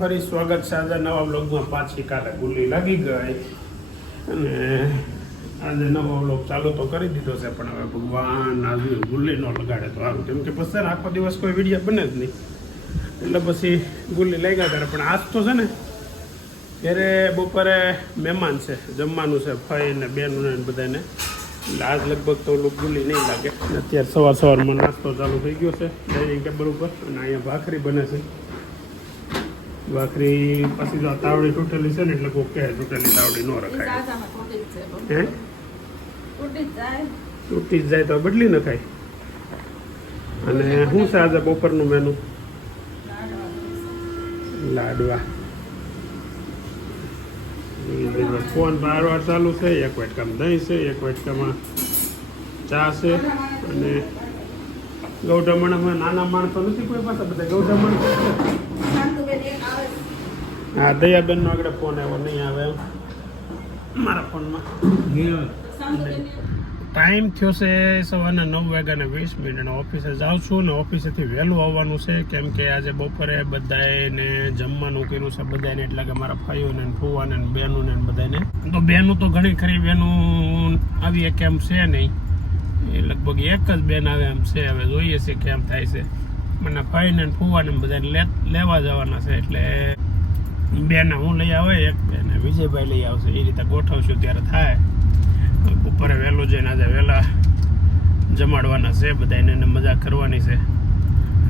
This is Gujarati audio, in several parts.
ફરી સ્વાગત છે આજે નવા બ્લોગમાં. પાછી કાલે ગુલ્લી લાગી ગઈ અને આજે નવો બ્લોગ ચાલુ તો કરી દીધો છે, પણ હવે ભગવાન આજે ગુલ્લી ન લગાડે તો સારું, કેમ કે પછી આખો દિવસ કોઈ વિડીયો બને જ નહીં, એટલે પછી ગુલ્લી લાગ્યા કરે. પણ આજ તો છે ને ત્યારે બપોરે મહેમાન છે, જમવાનું છે, ફઈ ને બેનું ને બધાને, એટલે આજ લગભગ તો ગુલ્લી નહીં લાગે. અત્યારે સવારમાં નાસ્તો ચાલુ થઈ ગયો છે ડાઇનિંગ ટેબલ ઉપર, અને અહીંયા ભાખરી બને છે. ભાખરી પછી તો તાવડી તૂટેલી છે ને, એટલે કોઈ કહે તૂટેલી તાવડી ન રખાય, હે તૂટી જ જાય તો બદલી નખાય. અને શું છે આજે બપોરનું મેનુ? લાડવા. ફોન બારવાર ચાલુ છે, એક વાટકામાં દહીં છે, એક વાટકામાં ચા છે, અને ગૌઢમણમાં નાના માણસો નથી કોઈ પાસે, બધા ગૌઢમણ. હા, દયાબેનનો આગળ ફોન આવ્યો, નહીં આવે એમ મારા ફોનમાં. ટાઈમ થયો છે સવારના 9:20 અને ઓફિસે જાઉં છું ને ઓફિસેથી વહેલું આવવાનું છે, કેમ કે આજે બપોરે બધાને જમવાનું કર્યું છે બધાને, એટલે કે મારા ભાઈઓને ફુવાને બહેનોને બધાને. તો બહેનું તો ઘણી ખરી બહેનું આવી કેમ છે નહીં, એ લગભગ એક જ બેન આવે એમ છે. હવે જોઈએ છે કેમ થાય છે. મને ભાઈને ફુવાને બધાને લેવા જવાના છે, એટલે બેને હું લઈ આવે, એક બેને વિજયભાઈ લઈ આવશે, એ રીતે ગોઠવશું ત્યારે થાય. બપોરે વહેલું જઈને આજે વહેલા જમાડવાના છે બધાને, એને મજા કરવાની છે.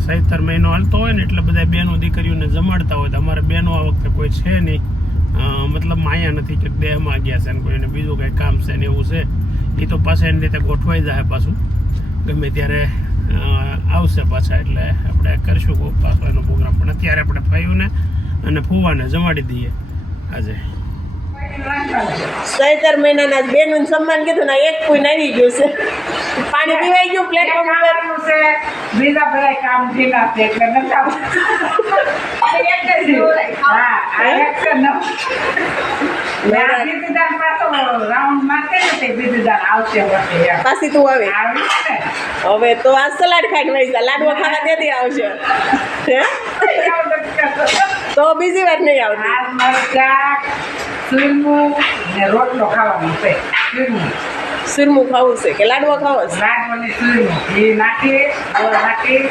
સૈતર મહિનો હાલતો હોય ને, એટલે બધા બહેનો દીકરીઓને જમાડતા હોય. તો અમારે બહેનો આ વખતે કોઈ છે નહીં, મતલબ માયા નથી કે દેહમાં ગયા છે ને કોઈને બીજું કંઈ કામ છે ને એવું છે. એ તો પાછા એની રીતે ગોઠવાઈ જાય, પાછું ગમે ત્યારે આવશે પાછા, એટલે આપણે કરીશું પાછો એનો પ્રોગ્રામ. પણ અત્યારે આપણે ભાઈઓને અને ફુવાને જમાડી દઈએ આજે. સૈતર મહિનાના બેનું સન્માન કીધું ને, એક કોઈ આવી ગયું છે, પાણી પીવાઈ ગયું પ્લેટફોર્મ ઉપર છે, બીજા બધા કામ ઢીલા છે એટલે નથી આવતું. હા, આ એક જ ન બીજું દાન પાછો રાઉન્ડ મારશે ને, તે બીજું દાન આવશે પાછી તું આવે. હવે તો આ સલાડ ખાઈને વહી જા, લાડવા ખાવા તેથી આવશે, તો બીજી વાર નહીં આવતી. આજ મારે શાક, સુરમું ને રોટલો ખાવાનો છે. સુરમું ખાવું છે કે લાડવા ખાવો છે? લાડવાની સુરમું ઘી નાખી, ગોળ નાખી,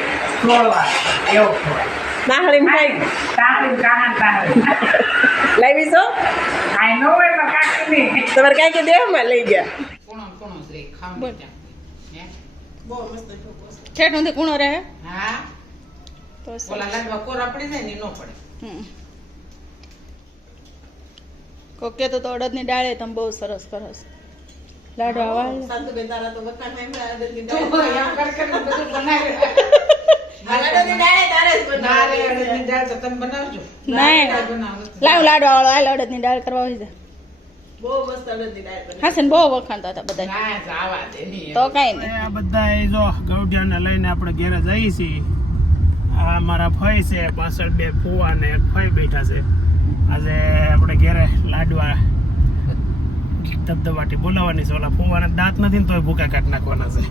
છોડવા એવું ખવાય. નાહળી ખાઈ તાળી કાહણ લાવી છો? આઈ નો હોય તો કાકી નહીં. તમારે કાંઈ કે દેહમાં લઈ ગયા? ઠેઠ નથી કૂણો રહે. હા, તો ઓલા લાડવા કોરા પડી જાય ને નો પડે. કોકે તો અડદની દાળે તમે બહુ સરસ કરો છો લાડવા વાળ. સાંતુબેન તારા તો વખાણ થાય અડદની તો દાળ. એમ કરીને બધું બનાવી અડદની દાળ તારે જ બનાવવાની. અડદની દાળ તો તમે બનાવજો. નહીં લાવ લાડવા વાળો હાલ અડદની દાળ કરવા હોય છે. બહુ મસ્ત અડદની દાળ બને. હાસન બહુ વખાણતા હતા બધા, ના જાવા દે નહીં. તો કઈ નહીં. આ બધા જો ગૌઢિયાને લઈને આપણે ઘેરે જઈએ છીએ. આ મારા ફઈ છે, પાછળ બે ફુવા ને એક ફઈ બેઠા છે. આજે આપણે ઘેરે લાડવા ધબધબાટી બોલાવવાની છે. ઓલા ફુવાના દાંત નથી ને તોય ભૂકા કાઢી નાખવાના છે.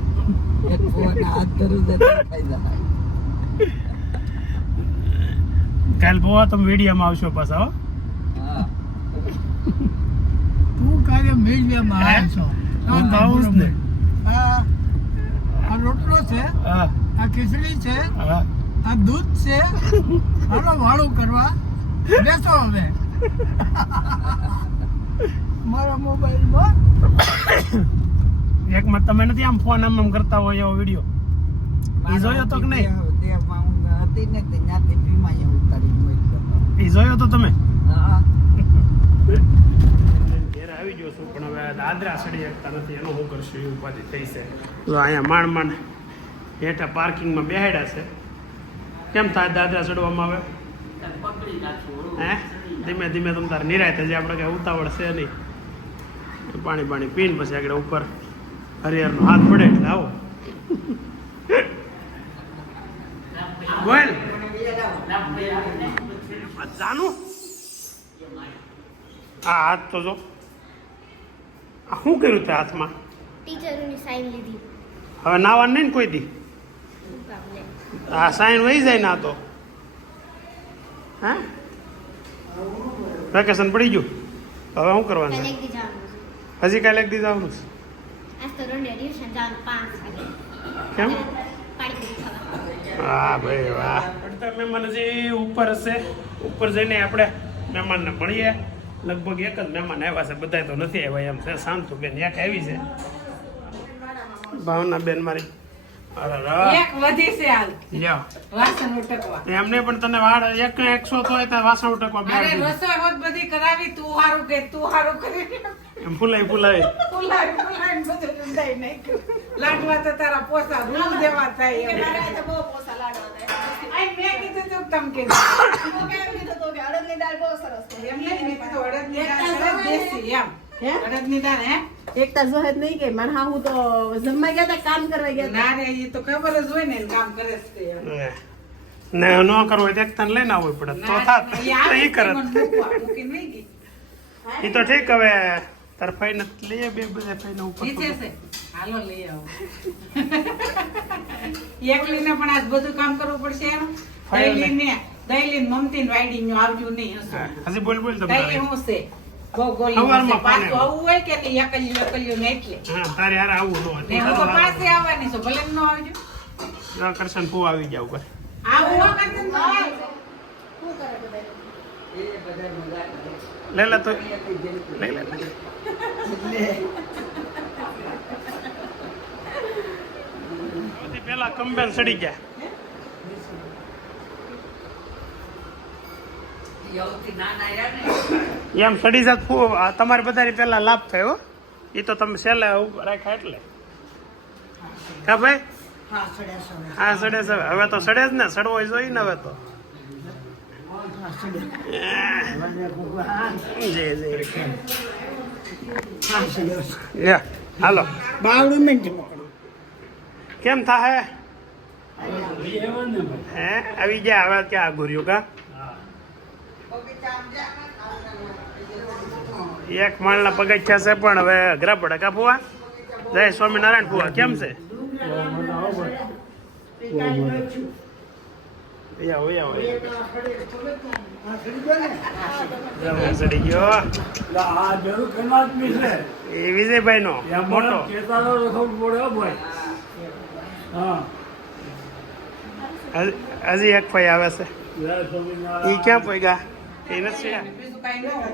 કાલ ફુવા તમે વિડીયોમાં આવશો પાછા, હો. તું કાર્ય મેળવ્યામાં આવ્યો છો. હું તો આવું જ ને. આ રોટલો છે, હા આ ખીચડી છે, હા. આ દૂધ છે. હાલો વાળું કરવા બેસો હવે મારા મોબાઈલમાં. એકમાં તમે નથી આમ ફોન આમ કરતા હોય એવો વિડીયો એ જોયો તો કે નહીં? એ જોયો તો તમે? ઘેર આવી ગયો છું, પણ હવે દાદરા ચડી શકતા નથી, એનો શું કરશું એ ઉપાધિ થઈ છે. તો અહીંયા માંડ હેઠા પાર્કિંગમાં બેહાડ્યા છે. કેમ થાય દાદરા ચડવામાં આવે? હે ધીમે ધીમે તમ તારે નિરાય હજી આપણે કઈ ઉતાવળ છે નહીં. પાણી પીને પછી આગળ ઉપર હરિહરનો હાથ પડે એટલે આવો. બોલ જાનું આ હાથ તો જો આ શું કર્યું તે હાથમાં? ટીચરોની સાઈન લીધી. હવે નાવાનું નહીં ને કોઈ દી? આ સાઈન વહી જાય ના તો, હા વેકેશન પડી ગયું હવે શું કરવાનું કાલે છે? એક દી જવાનું છે. હજી કાલે એક દી જવાનું છે આજ તો રંડે ટ્યુશન જવાનું 5 વાગે. કેમ? પાણીપુરી ખાવા. વાહ ભાઈ વાહ પડતા મહેમાન હજી ઉપર હશે ઉપર જઈને આપણે મહેમાનને મળીએ લગભગ એક જ મહેમાન આવ્યા છે બધા તો નથી આવ્યા એમ છે શાંતુબેન એક આવી છે ભાવના બેન મારી અરે એક વધી છે હાલ લ્યો વાસણ ઉટકવા એમને પણ તને વાળ એક 100 તો હોય તો વાસણ ઉટકવા બે અરે રસોઈ હોત બધી કરાવી તું હારું કરી એમ ફૂલાઈ ફુલાવી બધું રંધાઈ નાખ્યું લાડવા તો તારા પોસા રૂ જેવા થાય એમ. આઈ મેં કીધું તું તમ કીધું એમ નહીં મેં કીધું અડદની દાળ સરસ દેશી એમ હે? અડદની દાળ હે એકતા જોહે જ નહીં કે મને હા હું તો જમવા ગયા હતા કામ કરવા ગયા હતા ના રે એ તો ખબર જ હોય ને એને કામ કરે છે તે એમ. ને ન કરવું હોય તો એકતાને લઈને આવવું પડે તો થાત એ આવે એ છે કરે પણ મૂકવા, મૂકીને નહીં ગઈ. એ તો ઠીક હવે તાર ફઈને લઈએ બે બધા ફઈને ઉપર નીચે છે હાલો લઈ આવો એકલીને પણ આજ બધું કામ કરવું પડશે એમ દહીલીને મમતીને વાયડીને આવજો નહીં હસો હજી બોલ બોલ દહીં તમે હું છે બહુ ગોલી સવારમાં છે. પાછું પાણી. આવું હોય કે નહીં એકલ્યું ને એટલે હા તારે યાર આવું ને હું તો પાસે આવવાની છું ભલે ન આવજો ન કરશન ફૂ આવી જાવ કરે આવું હો કરતી ને ભાઈ. શું કરે બધા? લે લે તો લઈ લે સૌથી પહેલા કંબેલ સડી ગયા એમ સડી જાત તમારે બધાની પહેલા લાભ થયો એ તો તમે છેલ્લે રાખ્યા એટલે કા ભાઈ હા સડે છે હવે તો સડે જ ને સડવો જોઈએ ને હવે તો જય જય હાલો કેમ થાય હે આવી ગયા હવે ક્યાં ઘૂર્યું કા એક માળના પગથિયા છે પણ હવે અઘરા પડે કા ફુવા જય સ્વામિનારાયણ ફુવા કેમ છે ચડી ગયો એ વિજયભાઈ નો મોટો હજી એક ભાઈ આવે છે એ ક્યાં પગ્યા એ નથી બીજું કાંઈ ન હોય.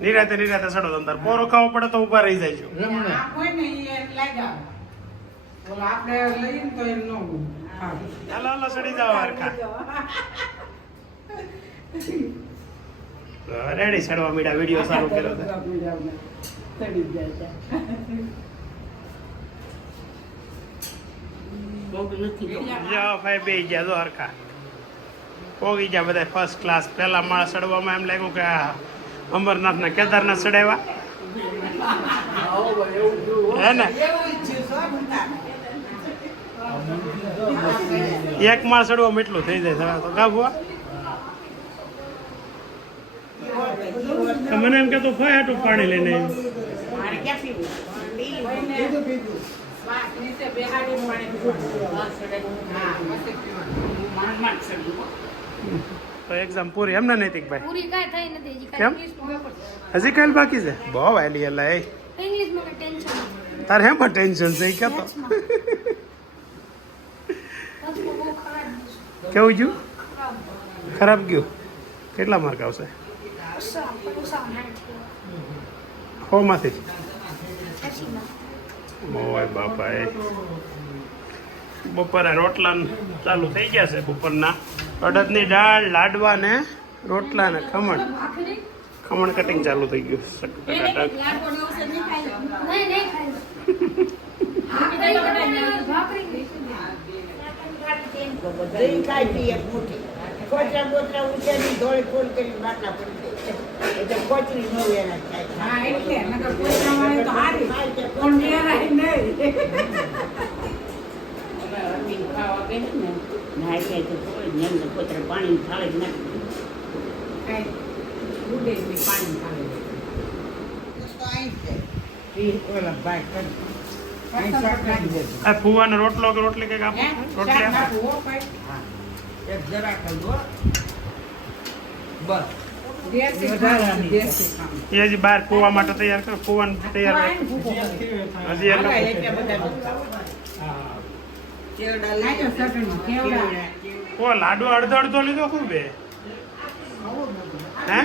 નિરાતે નિરાતે સડો તમ પોરો ખાવો પડે તો ઉભા રહી જાય છો આ હોય ને ઈ એમ લાગ્યા. બોલો આપણે લઈને તો એમ ન હોય. હા. હાલો હાલો સડી જાવ હરખા રેડી સડવા મીડા વિડીયો સારો કર્યો છે જો ભાઈ બે ગયા જો હરખા પોગી ગયા બધા ફર્સ્ટ ક્લાસ પહેલા માળ સડવામાં એમ લાગ્યું કે આ અમરનાથ ને કેદારનાથ સડાવ્યા હે ને એક માળ સડવામાં એટલું થઈ જાય તો ગાભવા મને એમ કે તું ફાય હાટું પાણી લઈને આવી શ્વાસ નીચે બેહાડીને પાણી પીવાનું. હા, પછી પીવાનું. માંડ સડ્યું. તો એક્ઝામ પૂરી એમને નૈતિકભાઈ પૂરી કાંઈ થઈ નથી હજી કેમ? કાંઈ ઇંગ્લિશમાં પેપર છે. હજી કાલ બાકી છે બહુ વહેલી એલા એ ઇંગ્લિશમાં કંઈ ટેન્શન નથી. તારે હેમાં ટેન્શન છે એ કહેતો મેથ્સમાં બહુ ખરાબ છે. કેવું ગયું ખરાબ ગયું કેટલા માર્ક આવશે ઓછા 100માંથી 80 ઓય બાપા એ બપોરે રોટલા ચાલુ થઈ ગયા છે બપોરના અડદની દાળ લાડવા ને રોટલા ને ખમણ કટિંગ ચાલુ થઈ ગયું ટકાટક નહીં ખાઈ ભાખરી દહીં ખાઈ પીએ મોટી કોચરા બોચરા ઉછેરી ધોળી ફોન કરી બાટલા પડી જાય એટલે કોચરી ન વેરા થાય હા, એટલે નકર કોઈ પ્રમાણે તો હારી. પણ મેરાય નહીં. કાંઈ ઉડે જ નહીં, પાણી ખાવે. આ ફુવાનો રોટલો કે રોટલી કઈક આપો હે? રોટલી શાક આપો નાખવું હો કાંઈ? બસ દેશી વધારાની ખાવાનું, દેશી ખાવાનું. એ હજી બહાર કૂવા માટે તૈયાર કરો, કૂવાનું તૈયાર તો કરો. આઈને ભૂકો કરી. હજી હાલો, એટલે એટલે બધા દૂધ ખાવા. ચેવડા લઈ નાખ્યો ચટણી, કેવડા. ઓ લાડુ અડધો અડધો લીધો શું બે હે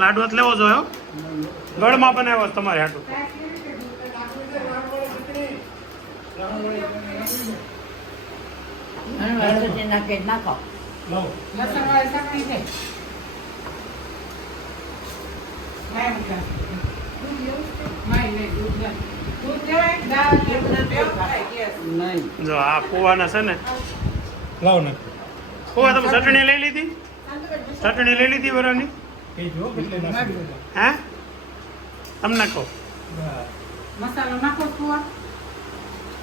લાડુ જ લેવો જોઈએ હો. ગળમાં બનાવ્યો છે તમારે હાટું. હળદર નાખે નાખો. લસણવાળી ચટણી છે. લાય મૂકા. માય નહીં, દૂધ લે. દૂધ લેવાય, દાળ લેવાય, બેવ ખાય, ગેસ. જો આ કૂવાના છે ને લાવ ને કૂવા તમે ચટણી લઈ લીધી ચટણી લઈ લીધી વરાની એ જો કેટલી નાખી હે તમને કહો મસાલો નાખો કુવા.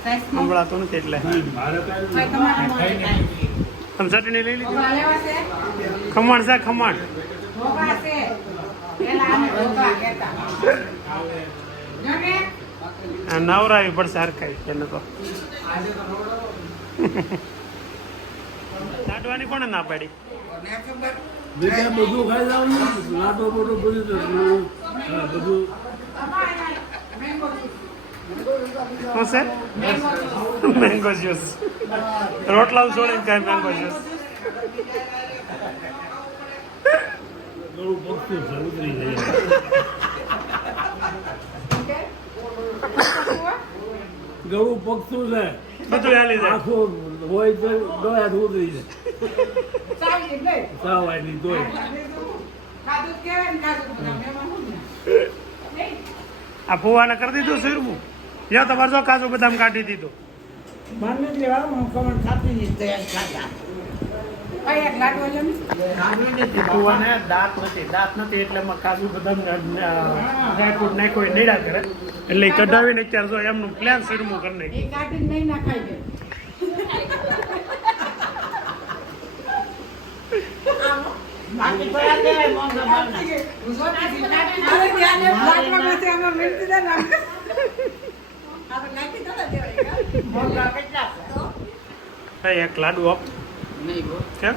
સાઈઝમાં. સંભળાતું નથી એટલે મારે ભાઈ તમારે તમે ચટણી લઈ લીધી ઢોકળા લેવા છે? ખમણ છે ખમણ ઢોકળા છે. પેલા આને ઢોકળા કહેતા. જો ને, આ નવરાવી પડશે હરખાઈ એને તો લાડવાની કોને ના પાડી બીજા બધું ખાઈ જાવ લાડો બોડો બધું બધું મેંગો જ્યુસ. શું છે મેંગો જ્યુસ રોટલા છોડીને કાંઈ મેંગો જ્યુસ ગળું પગતું છે ઉતરી જાય ગળું પગતું છે બધું હાલી જાય આખું હોય તો ડોયા ઉતરી જાય ચાલી નહીં. સાવાની દોય ખાધું જ કહેવાય ને ખાધું બધા. મહેમાન શું ને? આ ફુવાને કરી દીધું શીરવું યો તમારે જો કાજુ બદામ કાઢી દીધું મને નથી લેવાનું, હું ખમણ ખાતી નથી, તૈયાર ખાતા. ભાઈ એક લાડુ લે ને. ફુવાને દાંત નથી એટલે એમાં કાજુ બદામ ડ્રાયફ્રૂટ નાખ્યો એ નીડા કરે એટલે એ કઢાવીને અત્યારે જો એમનું પ્લાન શીરવું કરી નાખ્યું એ કાઢીને નહીં નાખાય છે. બાકી થોડા લેવાય, મોંઘા ભાવના. લાડવામાંથી આમાં મિરચી દે ને આમ. મોંઘા કેટલા છે? ભાઈ એક લાડુ આપ કેમ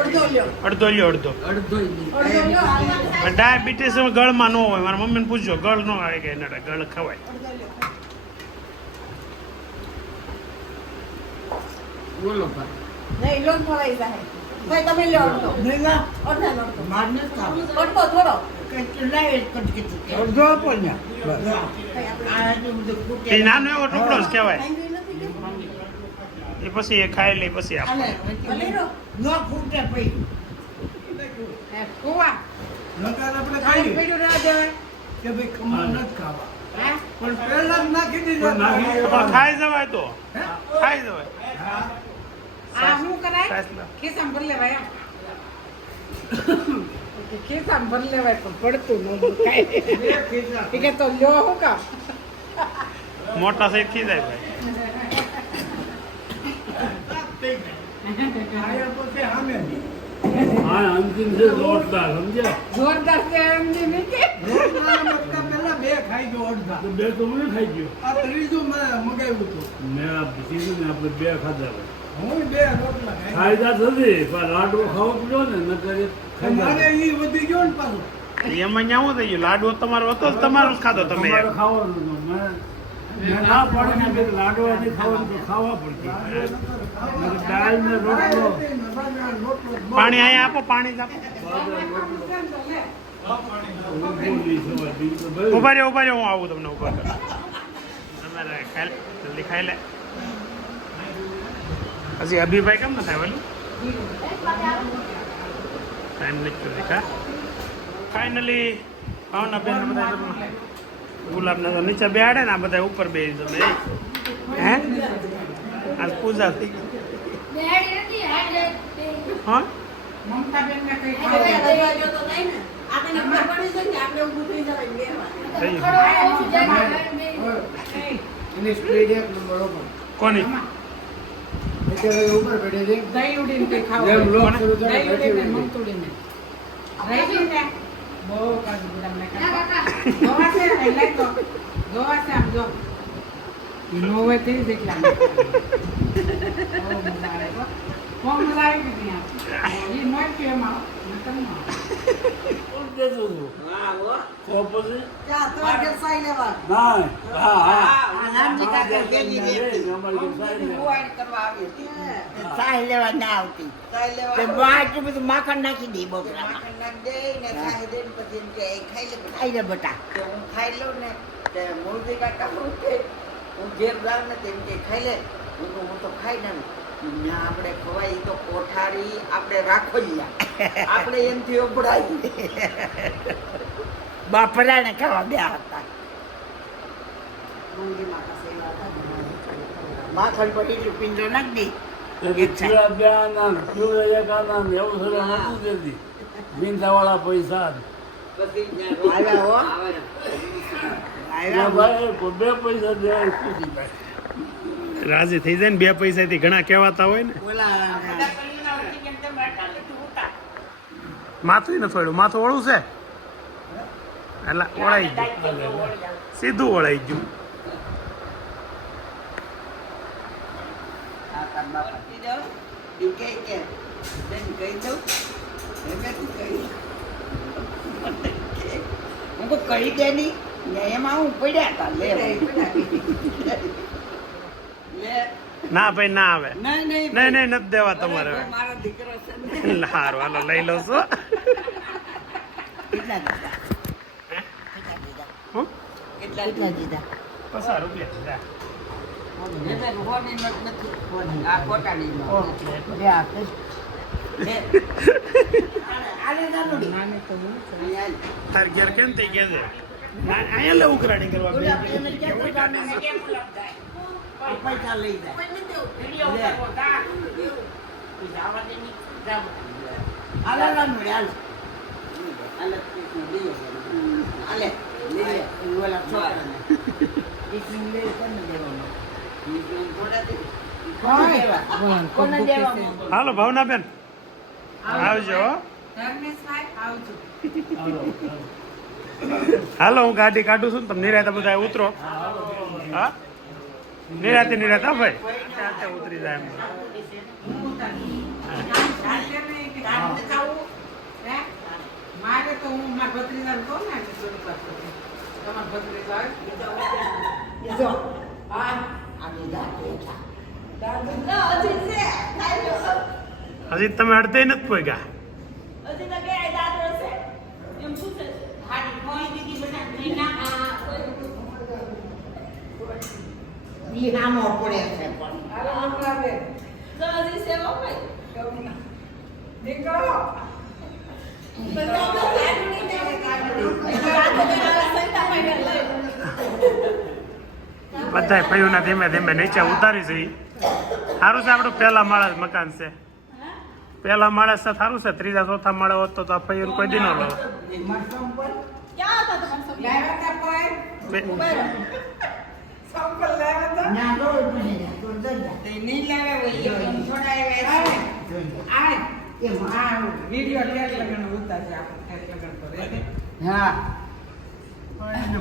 અડધો લ્યો અડધો ડાયાબિટીસ ગળમાં ન હોય મારા મમ્મીને પૂછજો ગળ ન આવે કે એના ગળ ખવાય નહીં, લોટ ખવાઈ જાય. ભાઈ તમે લ્યો અડધો. નહીં ના, અડધા લોટ. માર નથી ખાવું. અડધો થોડો. કેટલું લાવે કટકીચું કે. અડધો આપો ને હા. આ એટલું બધું ખૂટે. એ નાનો એવો ટુકડો જ કહેવાય એ પછી એ ખાઈ લે પછી આપ હાલે, ન ખૂટે પછી. કુવા. નકાર આપણે ખાલી ખાઈએ પીડું ના દેવાય. કે ભાઈ ખમણ નથી ખાવા હે? પણ પહેલા જ નાખી દીધા પણ ખાઈ જવાય તો ખાઈ જવાય આ શું કરાય? સાસ લો. ખિસ્સામાં ભરી લેવાય એમ. ખિસ્સામાં ભરી લેવાય પણ પડતું ન કાંઈ. એ કે તો લ્યો શું કામ? મોટા સાઈડ ખી જાય ભાઈ આયા તો તે સામે હા અંતિમ છે જોરદાર સમજ્યા જોરદાર છે એમની નીચે. પેલા બે ખાઈ ગયો અડધા બે તો મને ખાઈ ગયો આ ત્રીજું મેં મગાવ્યું હતું મેં આ કીધું ને આપણે બે ખાધા હું બે રોટલા ખાઈ નથી પણ લાડવો ખાવો પડ્યો ને નકર મારે ઈ વધી ગયો ને પાછું એમાં ન્યા શું થઈ ગયું લાડવો તમારો હતો જ તમારો જ ખાધો તમે તમારે ખાવાનું હતું. મેં ના પાડી કે લાડવા નથી ખાવાનું તો ખાવા પડતી નકર દાળ ને રોટલો પાણી અહીંયા આપો પાણી જ આપો ઉભા રહ્યો હું આવું તમને ઉભા રહ્યો તમારે ખાઈ લે જલ્દી ખાઈ લે હજી અભિભાઈ કેમ ન થાય વેલું ટાઈમ નથી દેખા ફાઇનલી ભાવના બેન બધા ગુલાબના તો નીચે બેહાડે ને આ બધા ઉપર બે તમે હે આજ પૂજા થઈ ગઈ હા મમતાબેનને કઈ થઈ ગયું. કોની દહીં ઉડીને કઈ ખાવું. દહીં ઉડીને મમતુડીને. રહીને બહુ કાજુ બદામ નાખ્યા. ગોવા છે ને લઈ તો ગોવા છે આમ જો નો હોય તે જ એકલા બહુ મજા આવે બહુ મજા આવી ગઈ ત્યાં એ નોટ કે એમાં કોણ દેતું હતું? હા હો તો પછી? ત્યાં તો આગળ સાઈ લેવા ના. હા, હા. નામની કાકા પેલી રહેતી. અમારી ઘરે સાહેબ ને. બુઆઈ કરવા આવી હતી સાહી લેવા ના આવતી સાઈ લેવા તે બા એટલું બધું માખણ નાખી દે બકરામાં માખણ નાખ દે ને સાઈ દે ને પછી એમ કે એ ખાઈ લે બધા. ખાઈ લે બટા તો હું ખાઈ લઉં ને તે મૂળજી કાકા શું કે હું ઘેર જાઉં ને તેમ કે ખાઈ લે હું તો ખાઈ ને ત્યાં આપણે ખવાય ઈ તો કોઠારી આપણે રાખો આપણે એમથી ઓબડાઈ બાપરા ને ખાવા બે હતા મૂળજી માતા સેવા હતા માખણ પર એટલું પિંજો નાખી તેથી પીળા બે આના ને પીળા એક આના ને એવું સરસ નહોતું દેતી. મીંધાવાળા પૈસા. પછી ત્યાં આવ્યા હો. આવે. ના ભાઈ, કોઈ બે પૈસા દેવાય ખુશી ભાઈ. રાજી થઈ જાય ને 2 પૈસાથી ઘણા કહેવાતા હોય ને. માથું નથી વળ્યું, માથું વળું છે એટલે વળાઈ ગયું, સીધું વળાઈ ગયું. ઈ કહે કે બેન કહી દઉં હવે તું કહી હું તો કહી દે નહીં ને એમાં હું પડ્યા હતા લે ના ભાઈ ના આવે, નહીં નહીં નહીં નહીં નથી દેવા તમારે. મારા દીકરો છે ને સારું હાલો લઈ લઉં છું. કેટલા દીધા હું? કેટલા કેટલા દીધા 50 રૂપિયા. એને રોવાની નોટ નથી આ ખોટાની નોટ બે આપે આલે જાનું નાને તો હું તાર ઘેર કેમ થઈ ગયા છે? અહીંયા લે ઉઘરાણી કરવા બે. પૈસા લઈ જાય આલે જાનું હાલ આલે દીયો આલે લે ઓલા છોકરાને ટિફિન લે કોને દેવાનો કોને દેવા કોને દેવા હાલો ભાવનાબેન આવજો હો. ધર્મેશ ભાઈ આવજો હાલો હું ગાડી કાઢું છું ને તમે નિરાતે બધા ઉતરો. હા નિરાતે નિરાતે હા ભાઈ નિરાતે ઉતરી જાય એમ. મારે તો હું મારા ભત્રીજાને કહું ને કે શરૂ કરતો તમારા ભત્રીજા જો હા આની ગાડી હજી તમે અડધે નથી પોગ્યા. ઈ નામો પડે છે પણ હાલો મોકલાવે નીકળો બધા ભાઈઓના ધીમે ધીમે નીચે ઉતારી જઈ. સારું છે આપણું પહેલા માળા જ મકાન છે. પહેલા માળે છે સારું છે, ત્રીજા ચોથા માળે હોત તો આ ભાઈઓને કોઈ દી ન લો. લાવ્યા તા કોઈ સંપલ લાવ્યા તા ના દોડ પડે તો દરિયા તે નહીં લાવ્યા હોય એ પણ થોડા આવ્યા છે આ એ માં વિડિયો ટેક લગન ઉતારશે આપણે ટેક લગન પર હા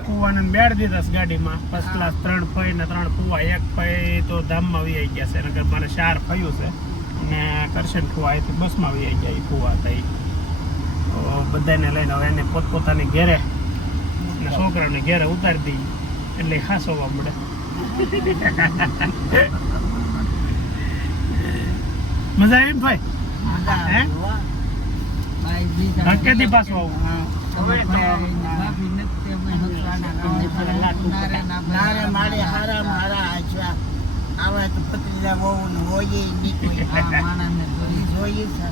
કુવાને બેડ દીધા છે ગાડીમાં ફર્સ્ટ ક્લાસ. 3 ફઈ ને 3 કુવા. 1 ફઈ તો ધામમાં વી ગયા છે, નગર મારે 4 ફયું છે અને કરશન કુવા અહીંથી બસમાં વી ગયા. એ કુવા હતા તો બધાને લઈને હવે એને પોતપોતાની ઘેરે અને છોકરાને ઘેરે ઉતારી દઈએ એટલે ખાસોવા મળે. મજા આવી ને ભાઈ? હે? ભાઈ બીજા હકેથી પાછું આવું? નારે મારે હારા મારા આશા આવે તો પત્રીજા બહુ હોય નીકળી જોઈએ છે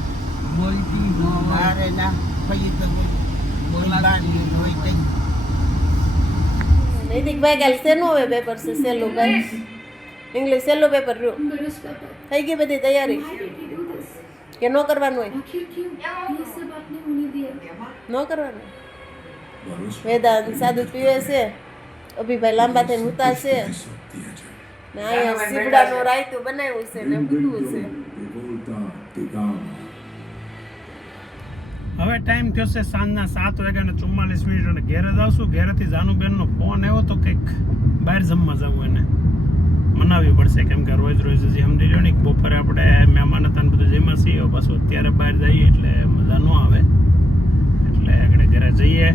મારે ના ફઈ તો બોલવાની હોય કઈ નૈતિકભાઈ કાલે શેનું હવે પેપર છે? સહેલું ભાઈ ઇંગ્લિશ સહેલું પેપર રહ્યું. થઈ ગઈ બધી તૈયારી કે ન કરવાનું હોય? ન કરવાનું. વેદાંત સાદું પીવે છે, અભિભાઈ લાંબા થઈને ઉતા છે ને અહીંયા સીબડાનું રાયતું બનાવ્યું છે ને બધું છે. હવે ટાઈમ થયો છે સાંજના 7:44 અને ઘેરે જાઉં છું. ઘેરેથી જાનુબેનનો ફોન આવ્યો તો કંઈક બહાર જમવા જવું એને મનાવવી પડશે, કેમ કે રોજ રોજ હજી સમજી લો ને બપોરે આપણે મહેમાન હતા ને બધું જેમાં છીએ પાછું અત્યારે બહાર જઈએ એટલે મજા ન આવે. જઈએ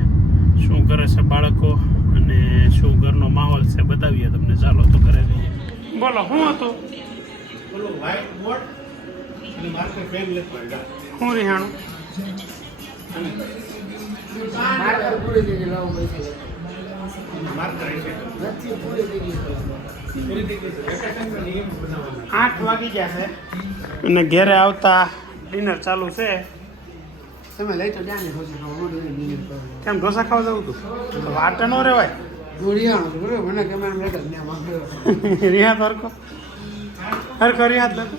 શું કરે છે બાળકો અને શું ઘરનો માહોલ છે બતાવીએ તમને. ચાલો તો ઘરે જઈએ. બોલો શું હતું? શું રિહાણું? આઠ વાગી ગયા છે અને ઘેરે આવતા ડિનર ચાલુ છે. તમે લઈ તો જ્યાં ને ઢોસા ખાવા કેમ ઢોસા ખાવા જવું તું? તો વાટ ન રેવાય. રિહાણો તો બરોબર મને ગમે એમ લેતા ત્યાં વાંધો રિહાત હરખો હરખો રિહાત લખો.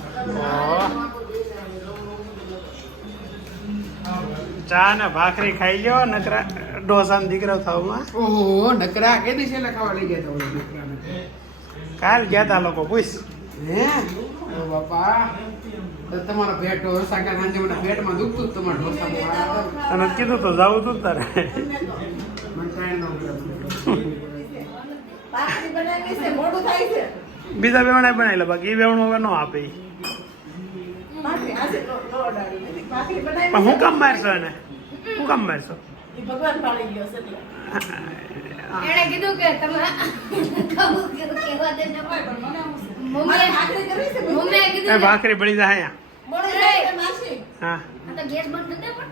ચા ને ભાખરી ખાઈ લ્યો નકરા ઢોસા દીકરો થવામાં. ઓહો નકરા કે દિવસે ખાવા લઈ ગયા હતા નકરા કાલ ગયા તા લોકો પૂછ. હે ઓ બાપા તો તમારો પેટ ઢોસા કે સાંજે મને પેટમાં દુખતું જ તમારા ઢોસા બહુ સારા હતા. અને કીધું તો જાવું તું તારે. મને કાંઈ ન ભાખરી બનાવી છે મોડું થાય છે. બીજા બેવણા બનાવી લે બાકી એ બેવણું હવે ન આપે. ભાખરી આજે નો અડાડી નથી. ભાખરી બનાવી પણ હું કામ મારશો એને? હું કામ મારશો? એ ભગવાન પાડી ગયો છે એટલે. એણે કીધું કે તમે કહેવા દે ને મમ્મીએ ભાખરી કરવી છે મમ્મીએ એ કીધું ભાખરી બળી જાય અહીંયા. મોડું થાય છે માસી. હા આ તો ગેસ બંધ કરી દે પણ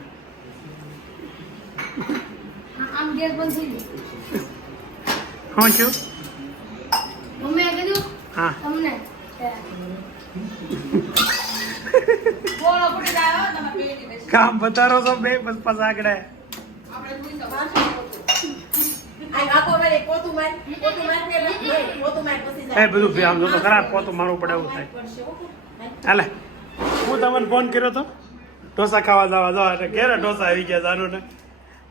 આમ ગેસ બંધ થઈ ગયો શું થયું? મમ્મીએ કીધું હા તમને બોલો પડી જાય તમે બે દિવસ કામ બતારો છો બે બસ પાછા આગળ. આપણે જોઈ શકો આ આખો વાળી પોતું માર કે નહીં પોતું માર પછી એ બધું ભી આમ જો તો ખરાબ પોતું મારવું પડે એવું થાય. પડશે હો. હાલે હું તમને ફોન કર્યો તો ઢોસા ખાવા જવા જવા એટલે ક્યારે ઢોસા આવી ગયા જાનુને.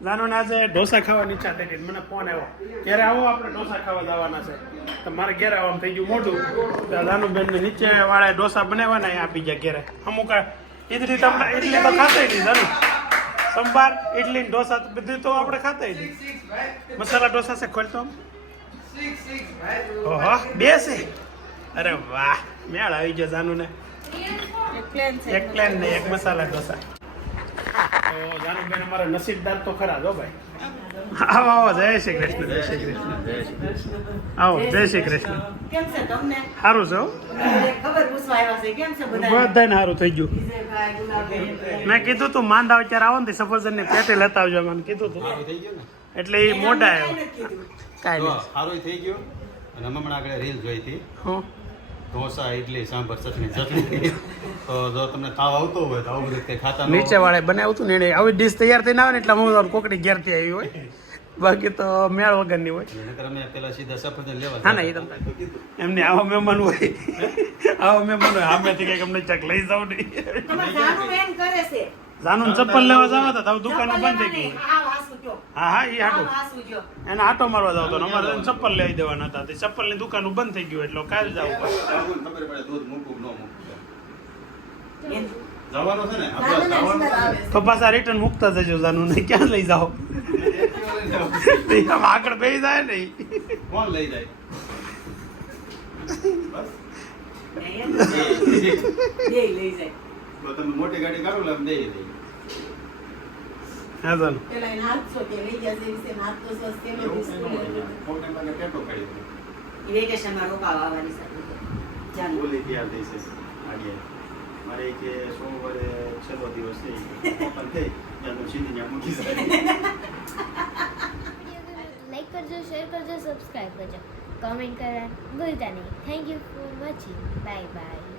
જાનુને આજે ઢોસા ખાવાની ઈચ્છા થઈ ગઈ. મને ફોન આવ્યો ક્યારે આવો આપણે ઢોસા ખાવા જવાના છે. તો મારે ઘેરે આવવાનું થઈ ગયું મોટું. જાનુબેનને નીચે વાળા ઢોસા બનાવવાના એ આપી ગયા ઘેરે. અમુક ઇડલી તમને ઇડલી તો ખાતા નહીં જાનુ. સંભાર ઇડલી ને ઢોસા તો બધું તો આપણે ખાતા નહીં. મસાલા ઢોસા છે ખોલતો આમ. ઓહો બે છે. અરે વાહ મેળ આવી ગયો જાનુને. એક પ્લેન ને એક મસાલા ઢોસા. તો જાનુબેન અમારા નસીબદાર તો ખરા જો ભાઈ. આવો આવો જય શ્રી કૃષ્ણ જય શ્રી કૃષ્ણ. આવો જય શ્રી કૃષ્ણ. કેમ છે તમને? સારું છે હો. ખબર પૂછવા આવ્યા છે કેમ છે બધા? બધાને સારું થઈ ગયું. વિજયભાઈ, ગુલાબબેન, મેં કીધું તું માંદા અત્યારે આવો ને સફરજન ની પેટે લેતા આવજો મને કીધું તું. એટલે એ મોટા આવ્યો કાંઈ નહીં. સારું થઈ ગયું અને હમણાં આગળ રીલ જોઈ હતી હું ઢોસા ઇડલી સાંભર ચટણી તો જો તમને તાવ આવતો હોય તો આવું બધું કંઈ ખાતા ન નીચે વાળે બનાવ્યું હતું ને એને આવી ડીશ તૈયાર થઈને આવે ને એટલે હું કોકડી ઘેરથી આવી હોય. બાકી તો મેળ વગરની હોય. નકર અમે પેલા સીધા સફરજન લેવા હા ને એ તમને એમને આવા મહેમાન હોય આવા મહેમાન હોય આમેથી કંઈક અમને ચક લઈ જાવ નહીં. તમારે જાનું એમ કરે છે. જાનું ચપ્પલ લેવા જવા હતા તો દુકાનો બંધ થઈ ગઈ. આ વાસુ કયો. હા હા એ આ હાટો વાસુ જો. એને આટો મારવા જાવ તો અમારે એને ચપ્પલ લઈ દેવાના હતા. તે ચપ્પલની દુકાનો બંધ થઈ ગયું એટલે કાલ જવું પડે. ખબર પડે દૂધ મૂકવું ન મૂકવું એમ. જવાનું છે ને જાનું ને આપણે અંદર આવે છે. તો પાછા રિટર્ન મૂકતા જજો જાનું નહીં ક્યાં લઈ જાઓ. આમ આગળ બેસી જાય નહીં. કોણ લઈ જાય બસ એમ. બે લઈ જાય. તો તમે મોટી ગાડી કાઢો એટલે અમે દઈ દઈએ હા જાનું પેલા એને હાથસો કે લઈ ગયા છે વિશે હાથસો સસ્તે માં એવું બિસ્કુટ કંઈ ન લેવું. હોય. મોટા ભાગે પેટો કાઢી દે. ઈ વેકેશનમાં રોકાવા આવવાની સાથે જાનું. બોલી તૈયાર થઈ છે આડિયા મારે કે સોમવારે છેલ્લો દિવસ થઈ ઓપન થઈ ત્યાંનું સીધી ત્યાં મૂકી જાય લાઈક કરજો શેર કરજો સબસ્ક્રાઇબ કરજો કમેન્ટ કરવા ભૂલતા નહીં thank you for watching bye bye